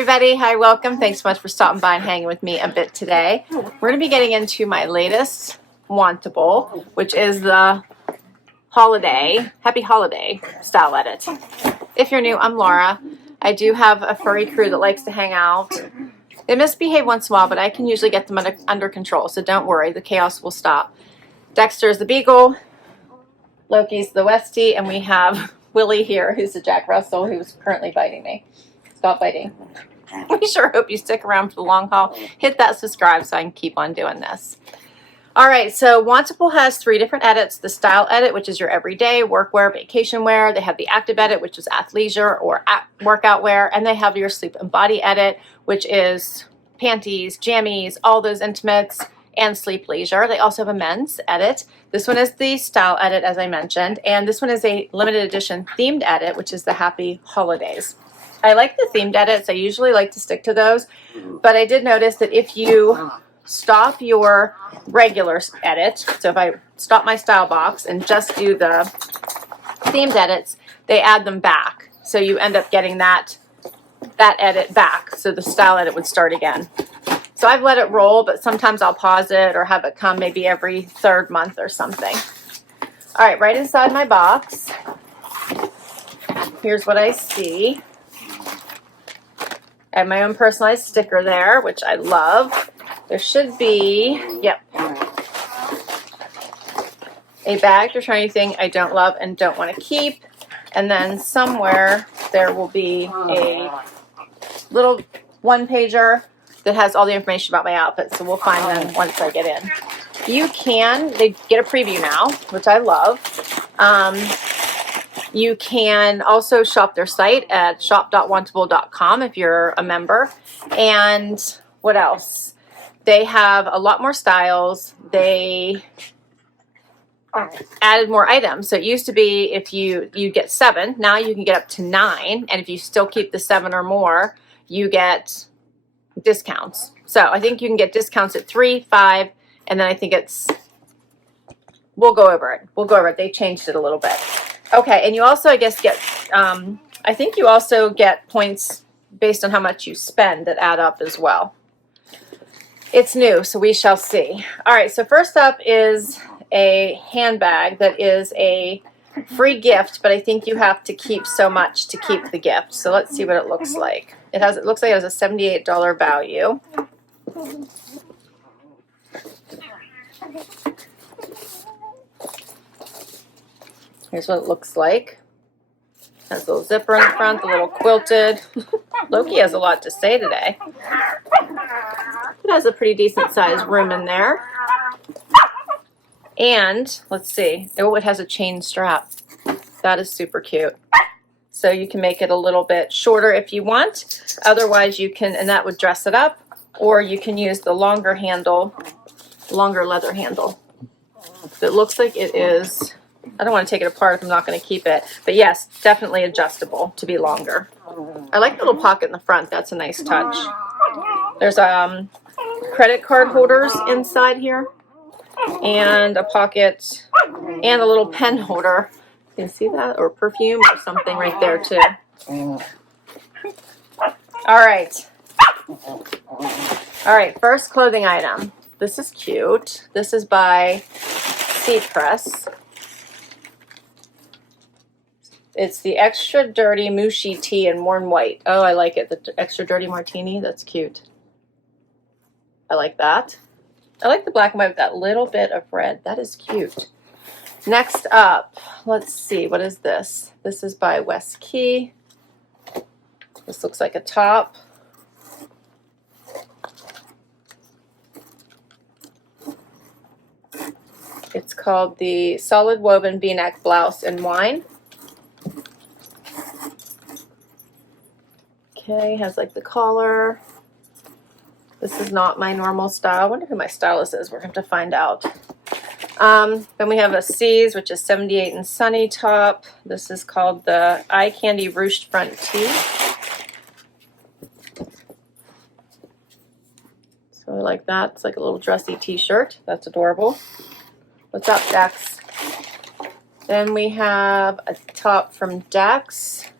everybody. Hi, welcome. Thanks so much for stopping by and hanging with me a bit today. We're going to be getting into my latest Wantable, which is the Happy Holiday style edit. If you're new, I'm Laura. I do have a furry crew that likes to hang out. They misbehave once in a while, but I can usually get them under control, so don't worry. The chaos will stop. Dexter's the Beagle, Loki's the Westie, and we have Willie here, who's the Jack Russell, who's currently biting me. Stop biting. We sure hope you stick around for the long haul. Hit that subscribe so I can keep on doing this. All right, so Wantable has 3 different edits. The style edit, which is your everyday workwear, vacation wear. They have the active edit, which is athleisure or workout wear. And they have your sleep and body edit, which is panties, jammies, all those intimates, and sleep leisure. They also have a men's edit. This one is the style edit, as I mentioned. And this one is a limited edition themed edit, which is the Happy Holidays. I like the themed edits. I usually like to stick to those. But I did notice that if you stop your regular edit, so if I stop my style box and just do the themed edits, they add them back. So you end up getting that edit back. So the style edit would start again. So I've let it roll, but sometimes I'll pause it or have it come maybe every 3rd month or something. All right, right inside my box, here's what I see. I have my own personalized sticker there, which I love. There should be, yep, a bag to try anything I don't love and don't want to keep. And then somewhere there will be a little one-pager that has all the information about my outfit. So we'll find them once I get in. They get a preview now, which I love. You can also shop their site at shop.wantable.com if you're a member. And what else? They have a lot more styles. They added more items. So it used to be if you get 7, now you can get up to 9. And if you still keep the 7 or more, you get discounts. So I think you can get discounts at 3, 5, and then I think we'll go over it. They changed it a little bit. Okay, and you also, I guess, get, I think you also get points based on how much you spend that add up as well. It's new, so we shall see. All right, so first up is a handbag that is a free gift, but I think you have to keep so much to keep the gift. So let's see what it looks like. It looks like it has a $78 value. Here's what it looks like. Has a little zipper in the front, a little quilted. Loki has a lot to say today. It has a pretty decent sized room in there. And let's see. Oh, it has a chain strap. That is super cute. So you can make it a little bit shorter if you want. Otherwise you can, and that would dress it up, or you can use the longer leather handle. It looks like it is, I don't want to take it apart if I'm not going to keep it. But yes, definitely adjustable to be longer. I like the little pocket in the front. That's a nice touch. There's credit card holders inside here. And a pocket and a little pen holder. You can see that? Or perfume or something right there too. All right. All right, first clothing item. This is cute. This is by CPress. It's the extra dirty Muchie tee in worn white. Oh, I like it. The extra dirty martini. That's cute. I like that. I like the black and white with that little bit of red. That is cute. Next up, let's see. What is this? This is by West Key. This looks like a top. It's called the Solid Woven V-neck Blouse in Wine. Okay, has like the collar. This is not my normal style. I wonder who my stylist is. We're going to have to find out. Then we have a C's, which is 78 and Sunny top. This is called the Eye Candy Ruched front tee. So I like that. It's like a little dressy t-shirt. That's adorable. What's up, Dex? Then we have a top from Dex.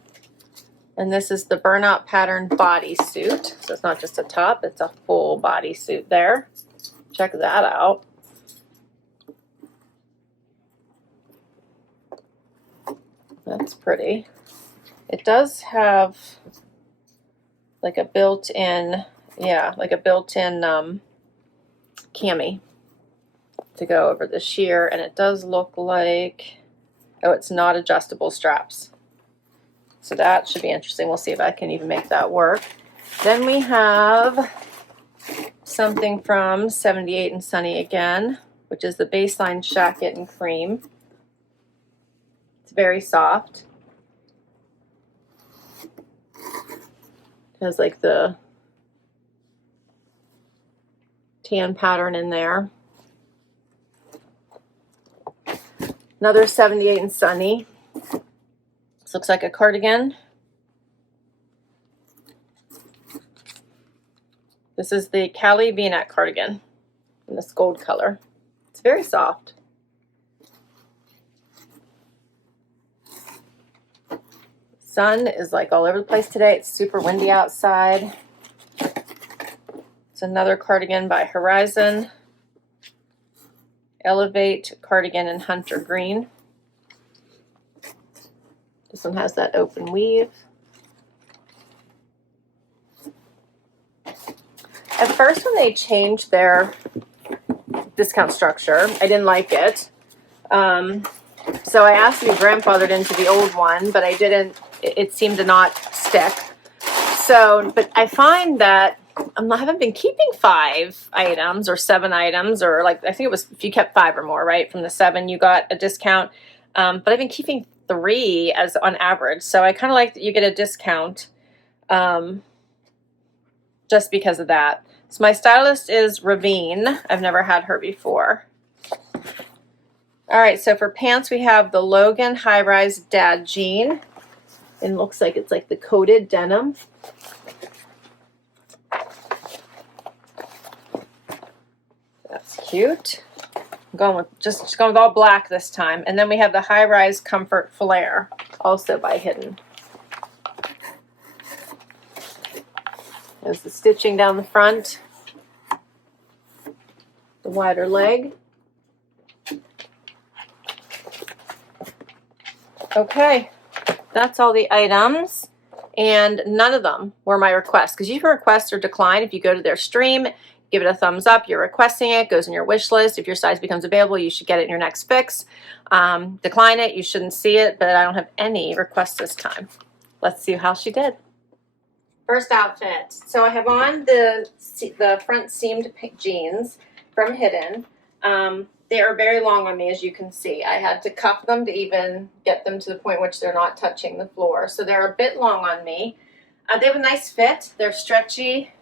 And this is the Burnout pattern bodysuit. So it's not just a top, it's a full bodysuit there. Check that out. That's pretty. It does have like a built-in, yeah, like a built-in cami to go over the sheer, and it does look like, oh, it's not adjustable straps. So that should be interesting. We'll see if I can even make that work. Then we have something from 78 and Sunny again, which is the Baseline Shacket in cream. It's very soft. It has like the tan pattern in there. Another 78 and Sunny. This looks like a cardigan. This is the Callie V-neck cardigan in this gold color. It's very soft. Sun is like all over the place today. It's super windy outside. It's another cardigan by Herizon. Elevate cardigan in hunter green. This one has that open weave. At first, when they changed their discount structure, I didn't like it. So I asked to be grandfathered into the old one, but I didn't. It seemed to not stick. So, but I find that I haven't been keeping 5 items or 7 items, or like, I think it was if you kept 5 or more, right? From the 7, you got a discount. But I've been keeping 3 as on average. So I kind of like that you get a discount just because of that. So my stylist is Ravine. I've never had her before. All right, so for pants, we have the Logan high-rise DadJean. It looks like it's like the coated denim. That's cute. I'm going with just going with all black this time. And then we have the high-rise comfort flare, also by Hidden. There's the stitching down the front, the wider leg. Okay, that's all the items, and none of them were my requests, because you can request or decline. If you go to their stream, give it a thumbs up, you're requesting it, goes in your wish list. If your size becomes available, you should get it in your next fix. Decline it, you shouldn't see it, but I don't have any requests this time. Let's see how she did. First outfit. So I have on the front seamed jeans from Hidden. They are very long on me, as you can see. I had to cuff them to even get them to the point which they're not touching the floor. So they're a bit long on me. They have a nice fit. They're stretchy.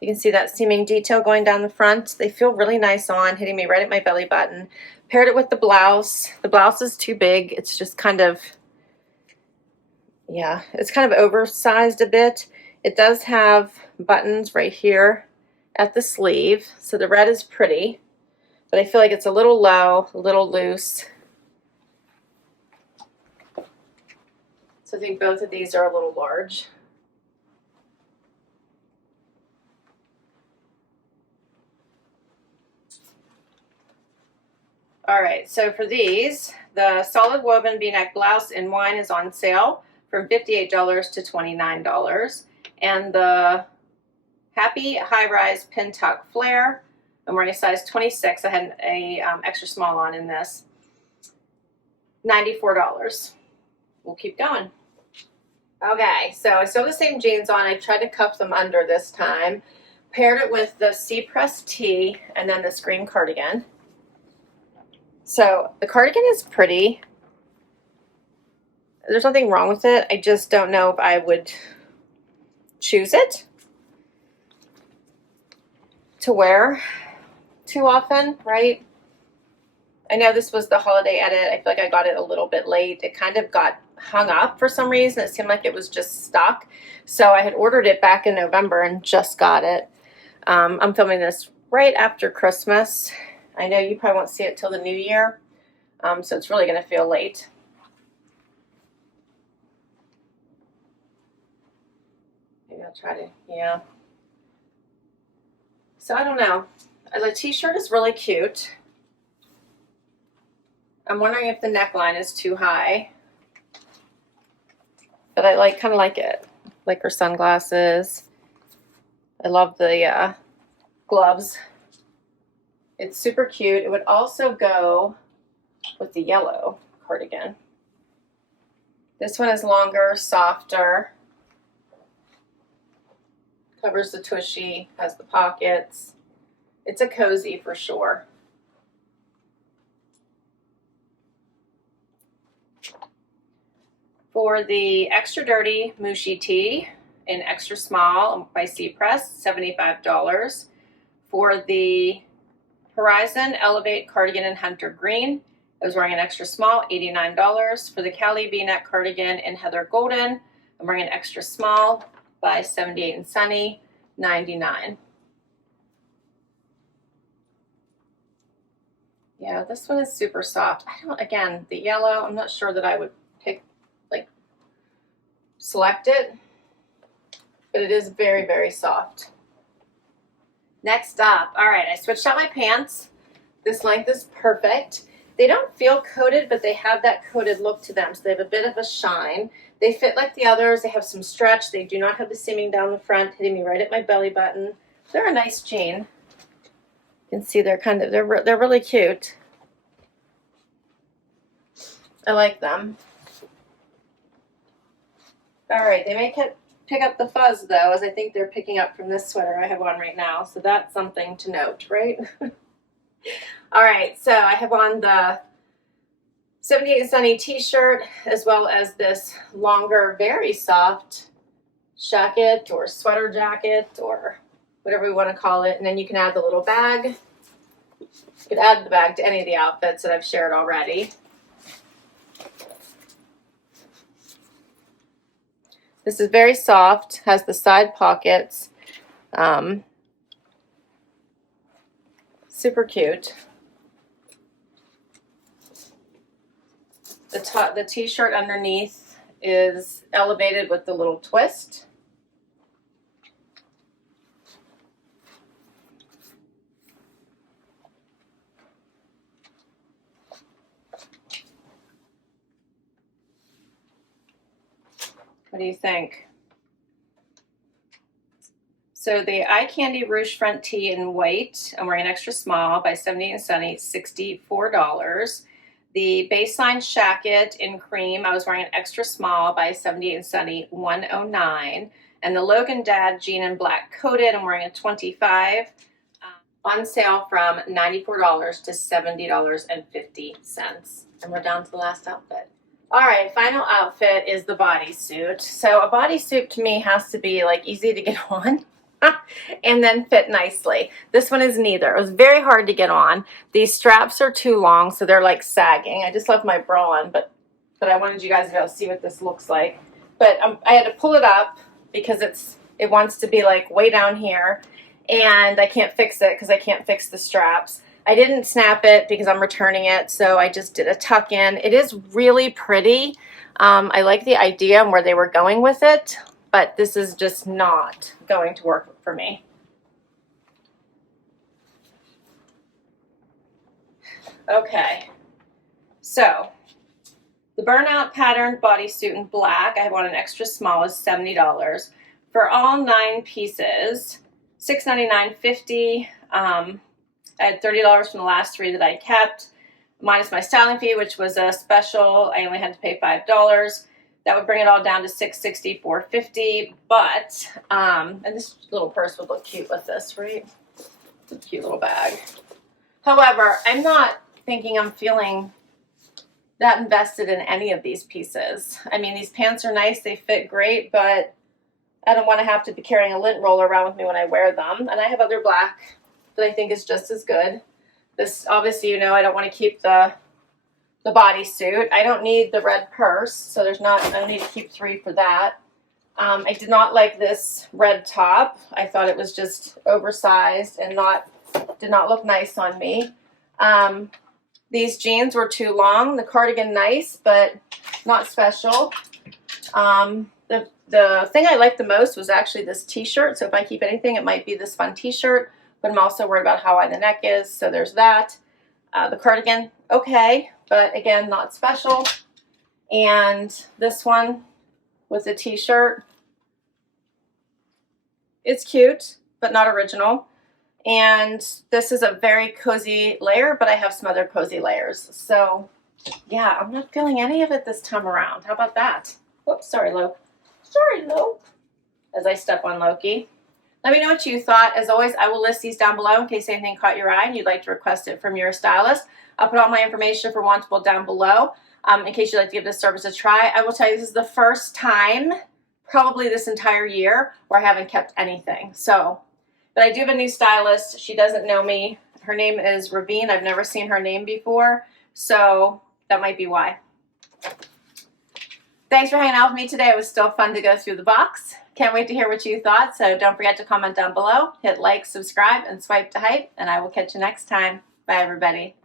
You can see that seaming detail going down the front. They feel really nice on, hitting me right at my belly button. Paired it with the blouse. The blouse is too big. It's just kind of, yeah, it's kind of oversized a bit. It does have buttons right here at the sleeve. So the red is pretty. But I feel like it's a little low, a little loose. So I think both of these are a little large. All right, so for these, the solid woven V-neck blouse in wine is on sale from $58 to $29. And the Happi high-rise Pintuck flare, I'm wearing a size 26. I had a extra small on in this. $94. We'll keep going. Okay, so I still have the same jeans on. I tried to cuff them under this time. Paired it with the CPress tee and then this green cardigan. So the cardigan is pretty. There's nothing wrong with it. I just don't know if I would choose it to wear too often, right? I know this was the holiday edit. I feel like I got it a little bit late. It kind of got hung up for some reason. It seemed like it was just stuck. So I had ordered it back in November and just got it. I'm filming this right after Christmas. I know you probably won't see it till the new year. So it's really going to feel late. try to, yeah. So I don't know. The t-shirt is really cute. I'm wondering if the neckline is too high. But I kind of like it. Like her sunglasses. I love the gloves. It's super cute. It would also go with the yellow cardigan. This one is longer, softer. Covers the tushy, has the pockets. It's a cozy for sure. For the extra dirty Muchie tee in extra small by CPress, $75. For the Herizon Elevate cardigan in hunter green, I was wearing an extra small, $89. For the Callie V-neck cardigan in heather golden, I'm wearing an extra small by 78 and Sunny, $99. Yeah, this one is super soft. Again, the yellow, I'm not sure that I would select it, but it is very, very soft. Next up, all right, I switched out my pants. This length is perfect. They don't feel coated, but they have that coated look to them, so they have a bit of a shine. They fit like the others. They have some stretch. They do not have the seaming down the front, hitting me right at my belly button. They're a nice jean. You can see they're they're really cute. I like them. All right, they may pick up the fuzz though, as I think they're picking up from this sweater I have on right now. So that's something to note, right? All right, so I have on the 78 and Sunny t-shirt as well as this longer, very soft jacket or sweater jacket or whatever we want to call it. And then you can add the little bag. You could add the bag to any of the outfits that I've shared already. This is very soft, has the side pockets, super cute. The t-shirt underneath is elevated with the little twist. What do you think? So the Eye Candy Ruched front tee in white, I'm wearing an extra small by 78 and Sunny, $64. The baseline shacket in cream, I was wearing an extra small by 78 and Sunny, $109. And the Logan DadJean in black coated, I'm wearing a 25. On sale from $94 to $70.50. And we're down to the last outfit. All right, final outfit is the bodysuit. So a bodysuit to me has to be like easy to get on and then fit nicely. This one is neither. It was very hard to get on. These straps are too long, so they're like sagging. I just left my bra on, but I wanted you guys to be able to see what this looks like. But I had to pull it up because it wants to be like way down here, and I can't fix it because I can't fix the straps. I didn't snap it because I'm returning it, so I just did a tuck in. It is really pretty. I like the idea and where they were going with it, but this is just not going to work for me. Okay, so the Burnout patterned bodysuit in black, I have on an extra small, is $70. For all 9 pieces, $699.50. I had $30 from the last 3 that I kept, minus my styling fee, which was a special. I only had to pay $5. That would bring it all down to $664.50. But, and this little purse would look cute with this, right? It's a cute little bag. However, I'm not thinking I'm feeling that invested in any of these pieces. I mean, these pants are nice. They fit great, but I don't want to have to be carrying a lint roller around with me when I wear them. And I have other black that I think is just as good. This, obviously, you know, I don't want to keep the bodysuit. I don't need the red purse, so I don't need to keep 3 for that. I did not like this red top. I thought it was just oversized and did not look nice on me. These jeans were too long. The cardigan nice, but not special. The The thing I liked the most was actually this t-shirt. So if I keep anything, it might be this fun t-shirt, but I'm also worried about how wide the neck is. So there's that. The cardigan, okay, but again, not special. And this one with the t-shirt, it's cute, but not original. And this is a very cozy layer, but I have some other cozy layers. So yeah, I'm not feeling any of it this time around. How about that? Whoops, sorry, Lo. Sorry, Lo. As I step on Loki. Let me know what you thought. As always, I will list these down below in case anything caught your eye and you'd like to request it from your stylist. I'll put all my information for Wantable down below in case you'd like to give this service a try. I will tell you, this is the first time, probably this entire year, where I haven't kept anything. So, but I do have a new stylist. She doesn't know me. Her name is Ravine. I've never seen her name before, so that might be why. Thanks for hanging out with me today. It was still fun to go through the box. Can't wait to hear what you thought, so don't forget to comment down below, hit like, subscribe, and swipe to hype, and I will catch you next time. Bye, everybody.